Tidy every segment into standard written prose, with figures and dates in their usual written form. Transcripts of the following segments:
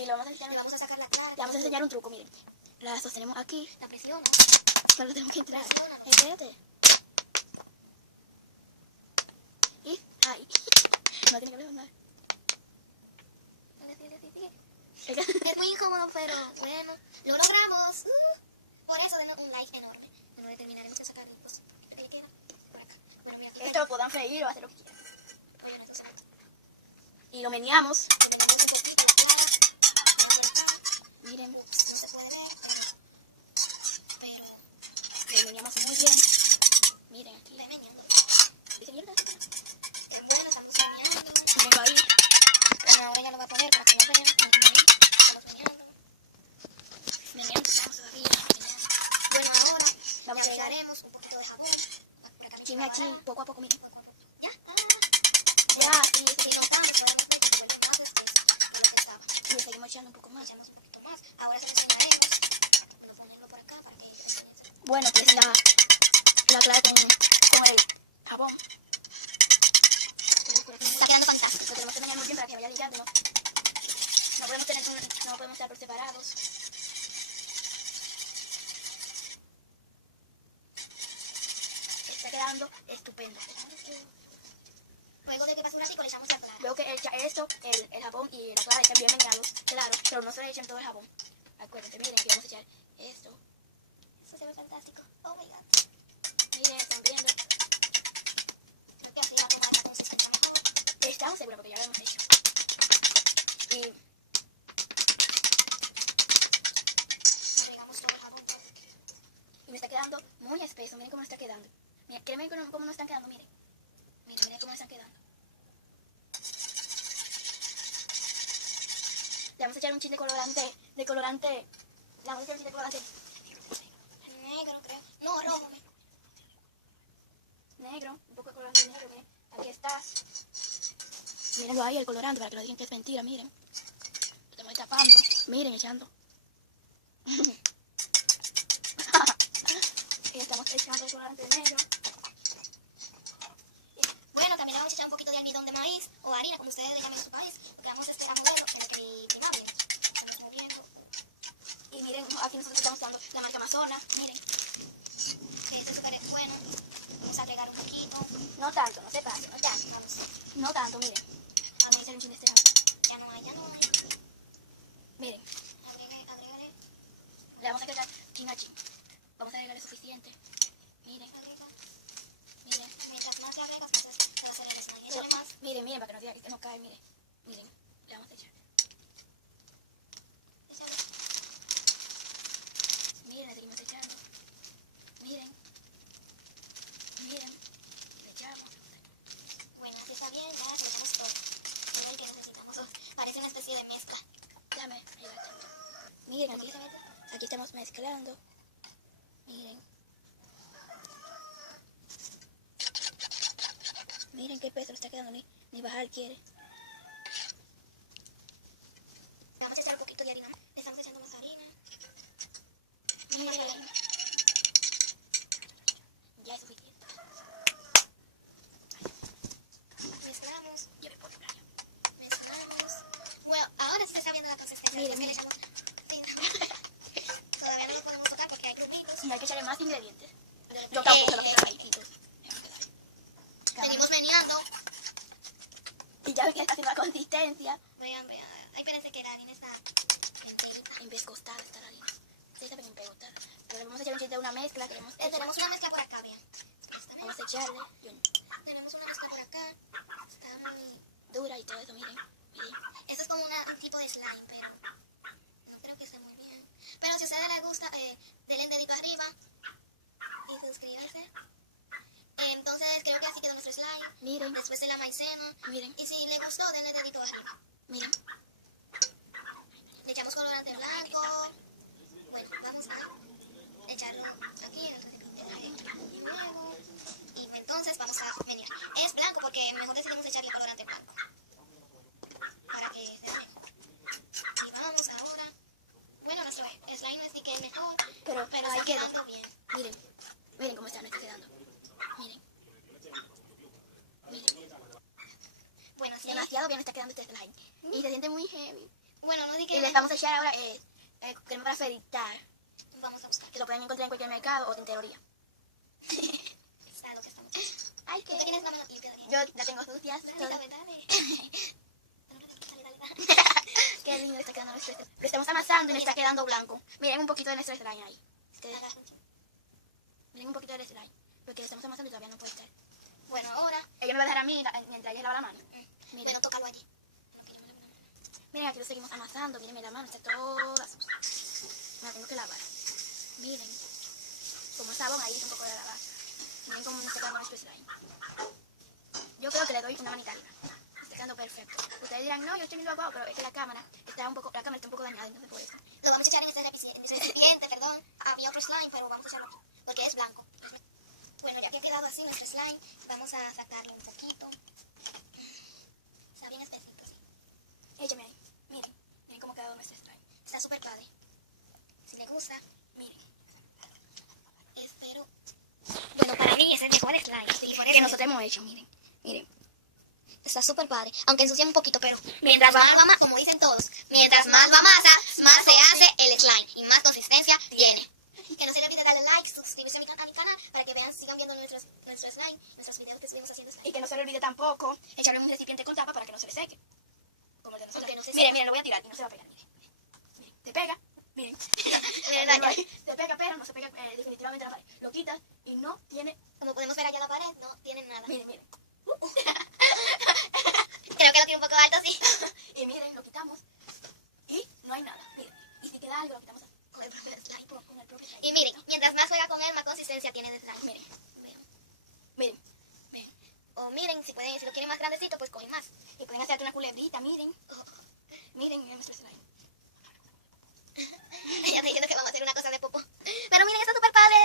Y lo vamos a enseñar. Le vamos a sacar la clara. Le vamos a enseñar un truco, miren. La sostenemos aquí. La presión. Solo tenemos que entrar. Presiónalo. Espérate. Y ahí. No tiene que presionar. Es muy incómodo, pero bueno, lo logramos. Por eso denos un like enorme. Bueno, terminaremos de sacar los que quedan por acá. Bueno, mira, aquí Esto lo puedan freír o hacer lo que quieran. oye, no, entonces, Y lo meneamos. le metemos un poquito la clara. Vamos por acá. Miren, Ups, no se puede ver, pero lo meneamos muy bien. Miren aquí. ve meneando. ¿Dice mierda? Bueno, estamos meneando. Vengo ahí. Bueno, ahora ya lo va a poner para que lo vean. Estamos meneando. Meneando. Estamos todavía meneando. Bueno, ahora Vamos le a agregar agregaremos un poquito de jabón. Por acá mi chin a chin, poco a poco, miren. Poco a poco. ¿Ya? Ya, y Si cortamos todas las mechas, se vuelve más espesa de lo que estaba. y le seguimos echando un poco más. Echamos un poquito más. Ahora se lo enseñaremos. Vamos a ponerlo por acá para que ellos Bueno, pues la clara con el jabón. está quedando fantástico. Lo tenemos que menear muy bien para que vaya ligando, ¿no? No podemos estar por separados. Está quedando estupendo. Luego de que pase un ratico le echamos la clara. Luego que echa esto, el jabón y la clara están bien meneados, claro, pero no se le echen todo el jabón. Acuérdense, miren que vamos a echar esto. Eso se ve fantástico. Oh my god. Miren, están viendo. Creo que así va a tomar la consistencia mejor. Estamos seguros porque ya lo hemos hecho. Y Agregamos todo el jabón. me está quedando muy espeso. Miren cómo está quedando. Miren, créanme cómo no están quedando. Miren. Miren cómo están quedando. Le vamos a echar un chin de colorante. Le vamos a echar un chin de colorante Negro, creo. No, rojo. negro. Un poco de colorante negro. Miren, aquí está. Mírenlo ahí, el colorante, para que no digan que es mentira. Miren. Lo estamos tapando. Miren, echando. Y estamos echando el colorante negro. Bueno, también le vamos a echar un poquito de almidón de maíz o harina, como ustedes le llamen en su país. Porque vamos a esperar modelo electrimable. Estamos moviendo. Y miren, aquí nosotros estamos usando la marca Amazona. Miren. Este es súper bueno. Vamos a agregar un poquito. No tanto, no se pase. No tanto. Vamos. No tanto, miren. Vamos a hacer un chin de este lado. Ya no hay, ya no hay. Miren, Agrégale. le vamos a agregar chin a chin. Vamos a agregarle suficiente. Miren, Agrega. miren. Mientras más le agregas, más se va a hacer el slime. Échale más. Miren, para que no diga que este no cae, miren. Miren, le vamos a echar. Échale. Miren, le seguimos echando. Miren. Miren. Le echamos. Bueno, así está bien, ya le echamos todo. Todo el que necesitamos. Parece una especie de mezcla. Dame, ayúdate. Miren, aquí estamos mezclando. Miren. Miren qué peso le está quedando, ni bajar quiere. Vamos a echar un poquito de harina. Le estamos echando más harina. Miren. Ya es suficiente. Mezclamos. Yo me pongo playa. Mezclamos. Bueno, ahora sí se está viendo la consistencia. Miren, Después que le echamos todavía no lo podemos tocar porque hay grumitos. Y hay que echarle más ingredientes. Yo tampoco lo quiero ahí. Seguimos meneando. Y ya ven que está haciendo la consistencia. Vean. Ahí parece que la harina está enterita. Empescostada está la harina. Sí, está bien empegostada. Ahora vamos a echar un chiste de una mezcla que hemos hecho. Tenemos una mezcla por acá, vean. Vamos a echarle. Tenemos una mezcla por acá. Está muy... Dura y todo eso, miren. Miren. Esto es como un tipo de slime, pero no creo que esté muy bien. Pero si a ustedes les gusta, denle un dedito arriba y suscríbanse. Entonces creo que así quedó nuestro slime. Miren. Después de la maicena. Miren. Y si les gustó, denle dedito arriba. Miren. Le echamos colorante blanco. Bueno, vamos a echarlo aquí en el recipiente. Y luego... Y entonces vamos a venir. Es blanco porque mejor decidimos echarle colorante blanco. Para que se vea mejor. Y vamos ahora. Bueno, nuestro slime es que es mejor. Pero Pero ahí está quedó. quedando bien. Miren. Miren cómo está quedando. Miren. Miren. Bueno, sí. Demasiado bien está quedando este slime. Y se siente muy heavy. Bueno, no di Y que les vamos a echar ahora crema para afeitar, vamos a buscar. que lo pueden encontrar en cualquier mercado o tintería. Está lo que estamos haciendo. Ay, ¿Tú tienes la mano limpia, Daniel? Yo la tengo sucias. Dale, todo. dale, dale. Dale. Qué lindo está quedando nuestro slime. Lo estamos amasando y nos está quedando blanco. Miren un poquito de nuestro slime ahí. Miren un poquito del slime. Porque lo estamos amasando y todavía no puede estar. Bueno, ahora, Ella me va a dejar a mí mientras ella lava la mano. Miren, bueno, tócalo allí. No, que yo me lave la mano. miren, aquí lo seguimos amasando. Miren, la mano está toda sucia. Me la tengo que lavar. Miren. Como sabón ahí es un poco de lavar. Miren cómo nos está quedando nuestro slime. Yo creo que le doy una manita arriba. Está quedando perfecto. Ustedes dirán, no, yo estoy viendo abajo, pero es que la cámara está un poco dañada, entonces por eso. Lo vamos a echar en este recipiente, perdón. Había otro slime, pero vamos a echarlo aquí, porque es blanco. Bueno, ya que ha quedado así nuestro slime, vamos a sacarlo un poquito. Está bien espesito, sí. Échame ahí. Miren, miren cómo ha quedado nuestro slime. Está súper padre. Si le gusta, Miren. espero. Bueno, para mí es el mejor slime. Y por Que eso nosotros hemos hecho, miren. Miren. está súper padre. Aunque ensucia un poquito, pero Mientras más va, como dicen todos, mientras más va masa, más se hace el slime y más consistencia tiene. Que no se le olvide darle like, suscribirse a mi canal para que vean, sigan viendo nuestro slime, nuestros videos que subimos haciendo slime. Y que no se le olvide tampoco echarle en un recipiente con tapa para que no se le seque. Como el de nosotros. Porque no se Miren, seca. miren, lo voy a tirar y no se va a pegar. Miren, miren. Se pega. Miren. Miren allá. Se pega, pero no se pega definitivamente a la pared. Lo quitas y no tiene. Como podemos ver allá en la pared, no tienen nada. Miren, miren. Creo que lo tiene un poco alto, sí. Y miren, lo quitamos. Y no hay nada. Miren. Y si queda algo, lo quitamos Con el propio slime. con el propio slime. Y miren, mientras más juega con él, más consistencia tiene de slime. Miren, Vean. miren. O miren, si pueden, si lo quieren más grandecito, pues cogen más. Y pueden hacerte una culebrita, miren. Miren, miren nuestro slime. Ya te diciendo que vamos a hacer una cosa de popo. Pero miren, está súper padre.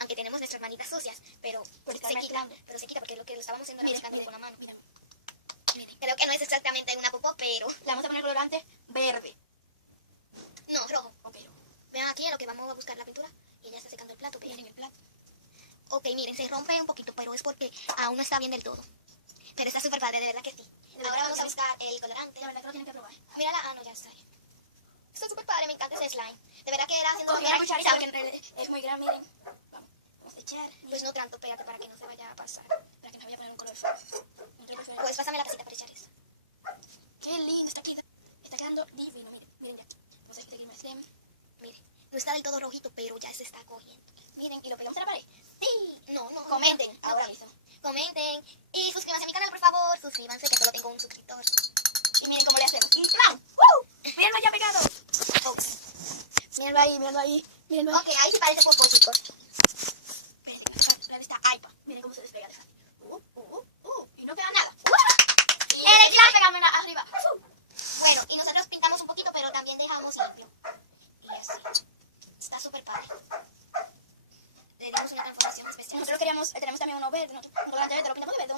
Aunque tenemos nuestras manitas sucias, pero Por estar se quita. mezclando. Pero se quita porque lo que lo estábamos haciendo era Miren, mezclándolo miren, con la mano. miren. Miren. Creo que no es exactamente una popó, pero Le vamos a poner colorante verde. no, rojo. Ok, Vean aquí en lo que vamos a buscar la pintura y ya está secando el plato. Vean. miren el plato. Ok, miren, se rompe un poquito, pero es porque aún no está bien del todo. Pero está súper padre, de verdad que sí. Ahora vamos a buscar el colorante. La verdad que lo tienen que probar. Mírala, no, ya está. Está súper padre, me encanta ese slime. De verdad que era haciendo Cogí una cucharita porque es muy grande, miren. Vamos a echar. Pues no tanto, espérate para que no se vaya a pasar. Para que no vaya a poner un color feo. Un color feo. Pues pásame la casita para echar eso. Qué lindo, está quedando divino, miren, miren ya. Vamos a seguir más lem. Miren, no está del todo rojito, pero ya se está cogiendo. Miren, y lo pegamos a la pared. Sí, no. Comenten, no, ahora mismo. Comenten y suscríbanse a mi canal, por favor. Suscríbanse, que solo tengo un suscriptor. Y miren cómo le hacemos. Y ¡plan! ¡Woo! Mírenlo ya pegado. Oh. Mírenlo ahí, mírenlo ahí. Mírenlo ahí. Ok, ahí sí parece popó, chicos. Miren, la vista iPad. Miren cómo se despega de fácil. Y no queda nada. Y El slime pegamos arriba. bueno, y nosotros pintamos un poquito, pero también dejamos limpio. Y así. Está súper padre. Le dimos una transformación especial. Nosotros tenemos también uno verde, un colorante verde, lo pintamos de verde,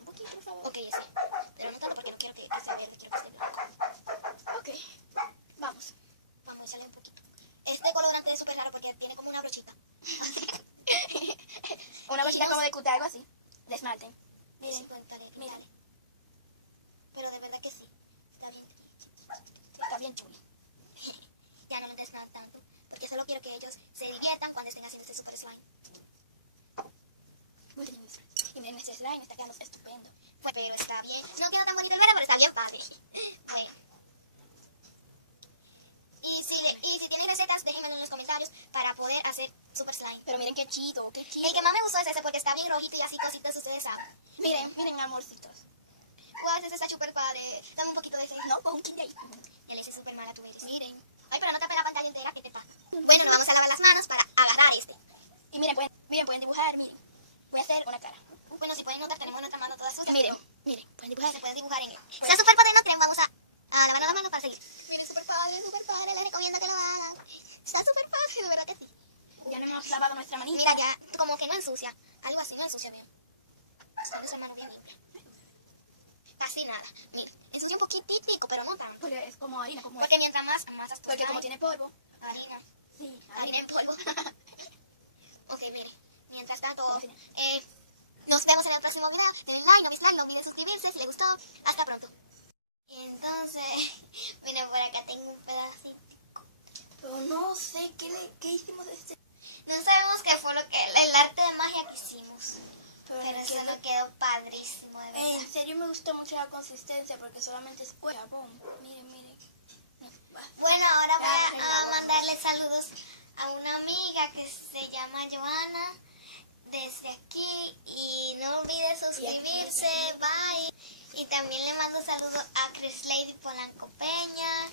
un poquito, por favor. Ok, sí. Pero no tanto porque no quiero que sea verde, quiero que esté blanco. Ok, vamos. Vamos a echarle un poquito. Este colorante es súper raro porque tiene como una brochita. Una bolsita como de cuta, algo así. De esmalte. Miren, Píntale. miren, Pero de verdad que sí. Está bien. está bien chulo. Ya no lo desnada tanto. Porque solo quiero que ellos se diviertan cuando estén haciendo este super slime. Muy lindo. Y miren, este slime está quedando estupendo. Pero está bien. No queda tan bonito el verde, pero está bien padre. Bueno. Y si tienen recetas, déjenmelo en los comentarios para poder hacer super slime. Pero miren qué chido, qué chido. El que más me gustó es ese porque está bien rojito y así cositas, ustedes saben. Miren, miren, amorcitos. Guau, ese está súper padre. Dame un poquito de ese. No, con un kit de ahí. Ya le hice súper mal a tu Meris. Miren. Ay, pero no tape la pantalla entera, ¿qué te pasa? Bueno, nos vamos a lavar las manos para agarrar este. Y miren, pueden dibujar, miren. Voy a hacer una cara. Bueno, si pueden notar, tenemos nuestra mano toda sucia. Miren, pero miren, pueden dibujar. se puede dibujar en él. Está súper padre, no tren, vamos a lavarnos las manos para seguir. Miren, súper padre, les recomiendo que lo hagan. Está súper padre, de verdad que sí. Ya no hemos lavado nuestra manita. Mira, ya como que no ensucia. Algo así, no ensucia bien. Está nuestra mano bien limpia. Casi nada. Mira, ensucia un poquitico, pero no tanto. Porque es como harina, como Porque mientras más masas porque como tiene polvo. harina, Sí, harina en polvo. Ok, miren, mientras tanto, Como harina. nos vemos en el próximo video. Denle like, no olviden suscribirse si les gustó. Hasta pronto. Y entonces, miren, por no sé qué hicimos de este. No sabemos qué fue el arte de magia que hicimos. Pero Pero me eso quedó- nos quedó padrísimo, de verdad. En serio me gustó mucho la consistencia porque solamente es jabón. Miren, miren. No, va. Bueno, ahora Dale, voy venga, a vos. mandarle saludos a una amiga que se llama Joana desde aquí. Y no olvide suscribirse. Bye. Y también le mando saludos a Chris Lady Polanco Peña,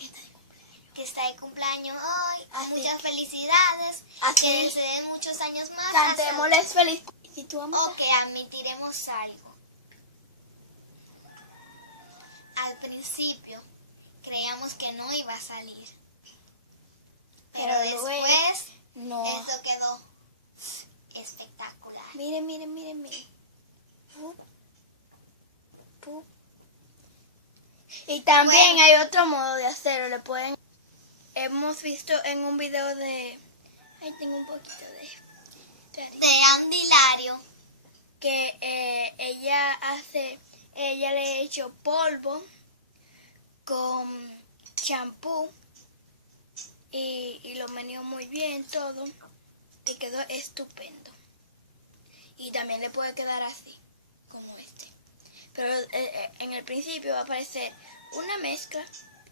que está de cumpleaños hoy. Así Muchas que- felicidades. así- Que les den muchos años más. Cantémosles feliz. Si tú amas. O que admitiremos algo. Al principio creíamos que no iba a salir. Pero Pero luego- después No. eso quedó espectacular. Miren, miren, miren, miren. Pup. Pup. Y también Bueno. hay otro modo de hacerlo. Le pueden. Hemos visto en un video de. Ahí tengo un poquito de. De Andy Lario. Que ella le echó polvo con champú y lo meneó muy bien todo y quedó estupendo. Y también le puede quedar así, como este. Pero en el principio va a aparecer una mezcla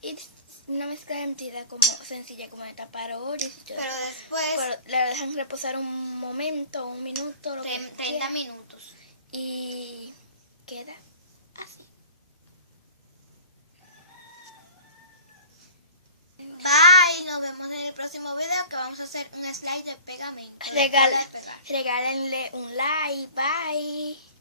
de medida como sencilla, como de tapar hoyos y todo. Pero después, Pero la dejan reposar un momento, un minuto, lo que 30 quieran, minutos. y queda así. Bye, nos vemos en el próximo video que vamos a hacer un slide de pegamento. Regálenle un like, bye.